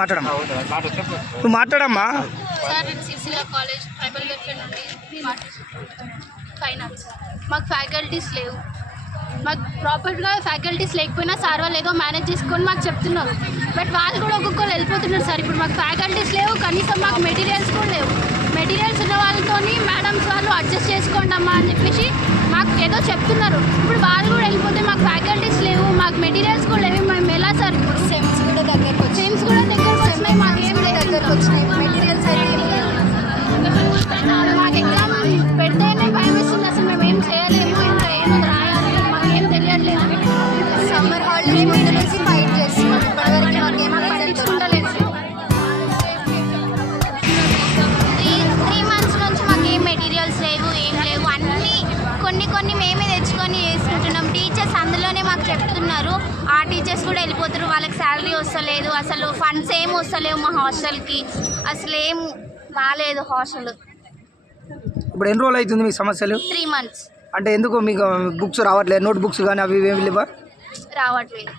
మాట్లాడమ్మా, నువ్వు మాట్లాడమ్మా. ఫైనాన్స్ మాకు ఫ్యాకల్టీస్ లేవు, మాకు ప్రాపర్గా ఫ్యాకల్టీస్ లేకపోయినా సార్ వాళ్ళు ఏదో మేనేజ్ చేసుకొని మాకు చెప్తున్నారు. బట్ వాళ్ళు కూడా ఒక్కొక్కరు వెళ్ళిపోతున్నారు సార్. ఇప్పుడు మాకు ఫ్యాకల్టీస్ లేవు, కనీసం మాకు మెటీరియల్స్ కూడా లేవు. మెటీరియల్స్ ఉన్న వాళ్ళతో మేడమ్స్ వాళ్ళు అడ్జస్ట్ చేసుకోండి అమ్మా అని చెప్పేసి మాకు ఏదో చెప్తున్నారు. ఇప్పుడు వాళ్ళు కూడా వెళ్ళిపోతే మాకు ఫ్యాకల్టీస్ లేవు, మాకు మెటీరియల్స్ కూడా లేవు. మేము ఎలా సార్? ఇప్పుడు సెమ్స్ కూడా దగ్గరకు వచ్చినాయి, మాకు ఏం దగ్గరకు వచ్చినాయి మెటీరియల్స్ అయితే మాకు ఎగ్జామ్ పెడితేనే భయం వేస్తుంది. అసలు మేము ఏం చేయలేము, ఇంకా ఏమో రాయాలి, మాకు ఏం తెలియట్లేదు. సమ్మర్ హాలిడేస్ ముందు నుంచి ఫైట్ చేస్తున్నాం, ఇప్పటివరకు మాకు ఏం పట్టించుకుంటలేదు. 3 months నుంచి మాకు ఏం మెటీరియల్స్ లేవు, ఏం లేవు. అన్నీ కొన్ని మేమే తెచ్చుకొని చేసుకుంటున్నాం. టీచర్స్ అందులోనే మాకు చెప్తున్నారు, ఆ టీచర్స్ కూడా వెళ్ళిపోతారు, వాళ్ళకి శాలరీ వస్తలేదు, అసలు ఫండ్స్ ఏం వస్తలేవు మా హాస్టల్కి, అసలు ఏం రాలేదు హాస్టల్. ఇప్పుడు ఎన్ని రోజులు అవుతుంది మీ సమస్యలు? 3 months. అంటే ఎందుకు మీకు బుక్స్ రావట్లేదు, నోట్ బుక్స్ కానీ అవి ఏమి లేవా? రావట్లేదు.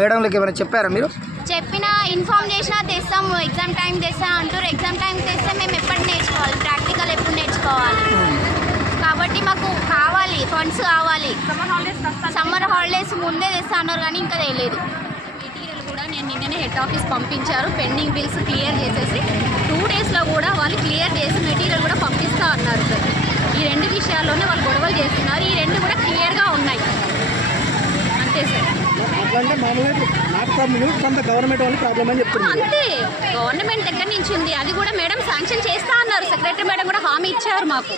మేడంలకి ఏమైనా చెప్పారా మీరు? చెప్పినా ఇన్ఫార్మ్ చేసినా తెస్తాము, ఎగ్జామ్ టైం తెస్తా అంటారు. ఎగ్జామ్ టైం తెస్తే మేము ఎప్పుడు నేర్చుకోవాలి, ప్రాక్టికల్ ఎప్పుడు నేర్చుకోవాలి? కాబట్టి మాకు కావాలి, ఫండ్స్ కావాలి. సమ్మర్ హాలిడేస్ ముందే తెస్తా అన్నారు కానీ ఇంకా తెలియదు. మెటీరియల్ కూడా నేను నిన్ననే హెడ్ ఆఫీస్ పంపించారు, పెండింగ్ బిల్స్ క్లియర్ చేసేసి 2 daysలో కూడా వాళ్ళు క్లియర్ చేసి మెటీరియల్ కూడా పంపిస్తా అన్నారు సార్. ఈ 2 విషయాల్లోనే వాళ్ళు గొడవలు చేస్తున్నారు, ఈ 2 కూడా క్లియర్గా ఉన్నాయి అంతే సార్. అంతే, గవర్నమెంట్ దగ్గర నుంచి ఉంది, అది కూడా మేడం శాంక్షన్ చేస్తా అన్నారు, సెక్రటరీ మేడం కూడా హామీ ఇచ్చారు మాకు.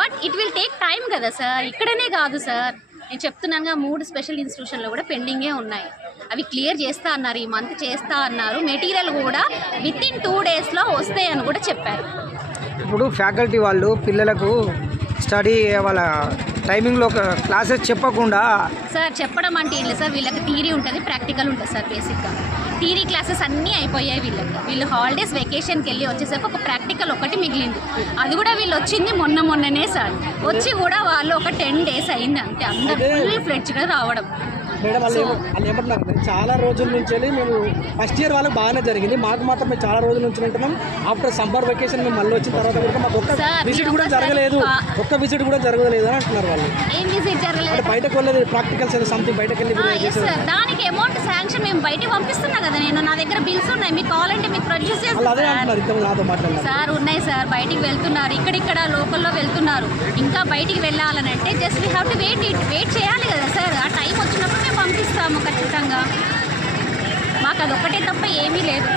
But it will take time కదా సార్, ఇక్కడనే కాదు సార్, నేను చెప్తున్నానుగా 3 స్పెషల్ ఇన్స్టిట్యూషన్లో కూడా పెండింగే ఉన్నాయి. అవి క్లియర్ చేస్తా అన్నారు, ఈ మంత్ చేస్తా అన్నారు. మెటీరియల్ కూడా వితిన్ 2 daysలో వస్తాయని కూడా చెప్పారు. ఇప్పుడు ఫ్యాకల్టీ వాళ్ళు పిల్లలకు స్టడీ వాళ్ళ టైమింగ్లో క్లాసెస్ చెప్పకుండా సార్ చెప్పడం అంటే ఏం లేదు సార్, వీళ్ళకి థియరీ ఉంటుంది, ప్రాక్టికల్ ఉంటుంది సార్. బేసిక్గా థియరీ క్లాసెస్ అన్నీ అయిపోయాయి వీళ్ళు హాలిడేస్ వెకేషన్కి వెళ్ళి వచ్చేసరికి ఒక ప్రాక్టికల్ ఒకటి మిగిలింది. అది కూడా వీళ్ళు వచ్చింది మొన్ననే సార్, వచ్చి కూడా వాళ్ళు ఒక 10 days అయింది అంతే, అందరు ఫుల్ ఫ్లెడ్జ్గా రావడం. మేడం వాళ్ళు ఏమంటున్నారు, చాలా రోజుల నుంచి మేము ఫస్ట్ ఇయర్ వాళ్ళకి బాగానే జరిగింది, మాకు మాత్రం మేము చాలా రోజుల నుంచి ఉంటున్నాం. ఆఫ్టర్ సమ్మర్ వెకేషన్ మేము మళ్ళీ వచ్చిన తర్వాత కూడా మాకు ఒక్క విజిట్ కూడా జరగలేదు అని అంటున్నారు వాళ్ళు. ఏం విజిట్ జరగలేదు? బయటకు వెళ్ళలేదు, ప్రాక్టికల్స్ ఏదో సంథింగ్ బయటకు వెళ్ళి. దానికి అమౌంట్ శాంక్షన్ మేము బయటకు పంపిస్తున్నా కదా, నేను నా దగ్గర బిల్స్ ఉన్నాయి, మీకు కావాలంటే మీకు ప్రొడ్యూస్ చేస్తాను సార్. ఉన్నాయి సార్, బయటికి వెళ్తున్నారు, ఇక్కడిక్కడ లోకల్లో వెళ్తున్నారు. ఇంకా బయటికి వెళ్ళాలనంటే just we have to wait చేయాలి కదా సార్. ఆ టైం వచ్చినప్పుడు మేము పంపిస్తాము ఖచ్చితంగా. మాకు అదొక్కటే తప్ప ఏమీ లేదు,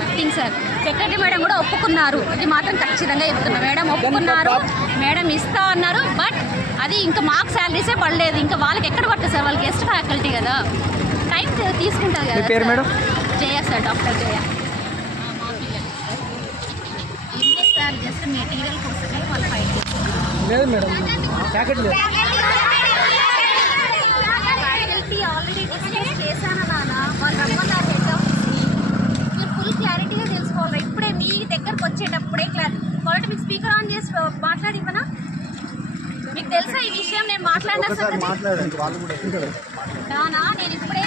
నథింగ్ సార్. సెక్రటరీ మేడం కూడా ఒప్పుకున్నారు, ఇది మాత్రం ఖచ్చితంగా చెప్తున్నా. మేడం ఒప్పుకున్నారు, మేడం ఇస్తా అన్నారు. బట్ అది ఇంకా మాకు శాలరీసే పడలేదు, ఇంకా వాళ్ళకి ఎక్కడ పడుతుంది సార్, వాళ్ళు గెస్ట్ ఫ్యాకల్టీ కదా, టైం తీసుకుంటారు కదా. పేరు మేడం? జయ సార్, డాక్టర్ జయ. ఏం సార్, జస్ట్ మెటీరియల్ కోసమే వాళ్ళు ఫైట్ చేస్తారు. మేడం ఫ్యాకల్టీ ఆల్రెడీ డిస్కస్ చేశాను నాన్న, వాళ్ళు రమ్మన్నారు హెడ్ ఆఫీస్కి. మీరు ఫుల్ క్లారిటీగా తెలుసుకోవాలి. ఇప్పుడే మీ దగ్గరకు వచ్చేటప్పుడే కాబట్టి మీకు స్పీకర్ ఆన్ చేసి మాట్లాడివ్వనా? మీకు తెలుసా ఈ విషయం, నేను మాట్లాడినా నానా, నేను ఇప్పుడే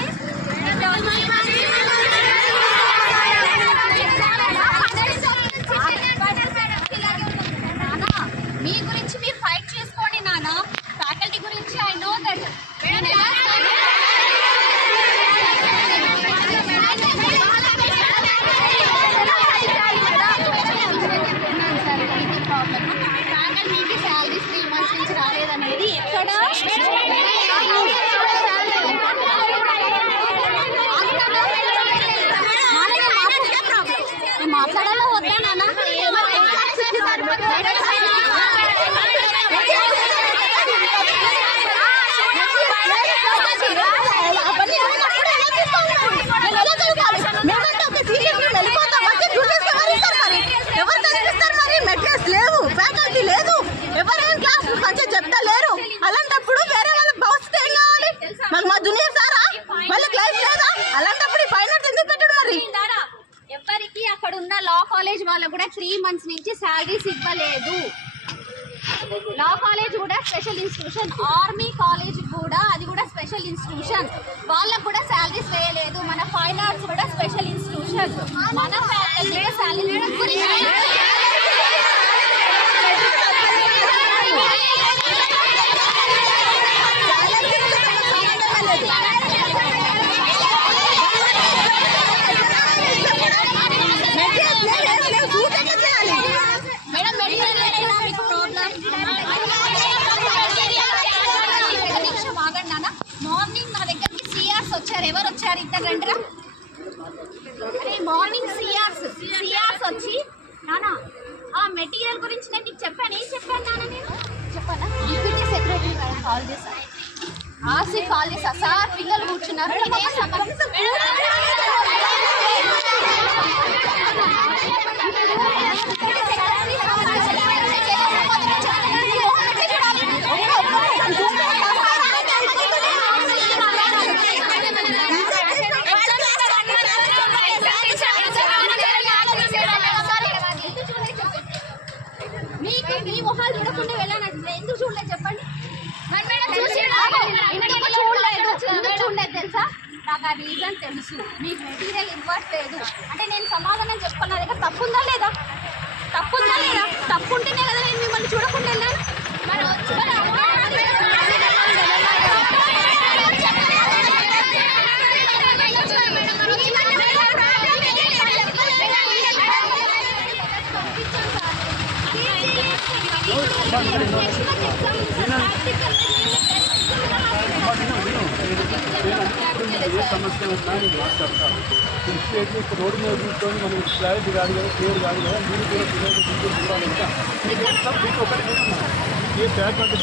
మీ గురించి మీరు ఫైట్ చేసుకోండి నాన్న, ఫ్యాకల్టీ గురించి ఐ నో దట్. ఫ్యాకల్టీకి శాలరీస్ 3 months నుంచి రాలేదనేది ఎక్కడ మాట్లాడాలో వద్దా నాన్న? లేవు, ఫ్యాకల్టీ లేదు, ఎవరైనా క్లాస్ మంచిగా చెప్తా లేరు. అలాంటప్పుడు వేరే వాళ్ళకి భవిష్యత్తు ఏం కావాలి? మరి మా జూనియర్ సారా వాళ్ళకి లైఫ్ లేదా? అలాంటప్పుడు ఫైనల్ ఎందుకు పెట్టాడు? మరి ఎవరికి అక్కడ ఉన్న లా కాలేజ్ వాళ్ళకు కూడా 3 months నుంచి శాలరీస్ ఇవ్వలేదు. లా కాలేజ్ కూడా స్పెషల్ ఇన్స్టిట్యూషన్, ఆర్మీ కాలేజ్ కూడా అది కూడా స్పెషల్ ఇన్స్టిట్యూషన్. వాళ్ళకు కూడా శాలరీస్ వేయలేదు. మన ఫైన్ ఆర్ట్స్ కూడా స్పెషల్ ఇన్స్టిట్యూషన్. మన ఫ్యాకల్టీ శాలరీ మార్నింగ్ నా దగ్గరికి సిఆర్స్ వచ్చారు. ఎవరు వచ్చారు? ఇద్దరు రండిరా. అరే మార్నింగ్ సిఆర్స్ వచ్చి నానా ఆ మెటీరియల్ గురించి నేను నీకు చెప్పాను. ఏం చెప్పాను నాన్న? నేను చెప్పానా? డిప్యూటీ సెక్రటరీ గారు కాల్ చేశాను. ఆర్సీ కాల్ చేశా. సార్ పిల్లలు కూర్చున్నారు. మీకు మీ మొహాలు చూడకుండా వెళ్ళాను. ఎందుకు చూడలేదు చెప్పండి? చూడలేదు తెలుసా? నాకు ఆ రీజన్ తెలుసు. మీకు మెటీరియల్ ఇవ్వట్లేదు అంటే నేను సమాధానం చెప్పుకున్న దగ్గర తప్పుందా లేదా? తప్పు ఉంటేనే కదా నేను మిమ్మల్ని చూడకుండా వెళ్ళాను. ఏ సమస్య ఉన్నా నేను మాట్లాడతాను. ఇన్స్టిట్యూట్ ఇప్పుడు రోడ్డు మీద చూసుకొని మనకి క్లారిటీ కాదు కదా, క్లియర్ కాదు కదా, మీరు కూడా పిల్లలు చూడాలంటే మీకు ఒకటి ఏ ఫ్యాకల్టీ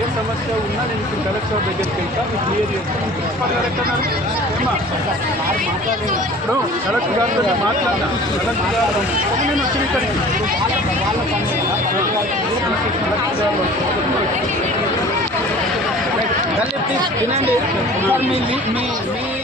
ఏ సమస్య ఉన్నా నేను ఇప్పుడు కలెక్టర్ దగ్గరికి వెళ్తా, మీకు క్లియర్ చేస్తాను. ప్రిన్సిపల్ గారు ఎక్కడున్నారు? ఇప్పుడు కలెక్టర్ గారితో మాట్లాడినా, కలెక్టర్ గారు నేను వచ్చి ఇక్కడికి వినండి సార్, మీ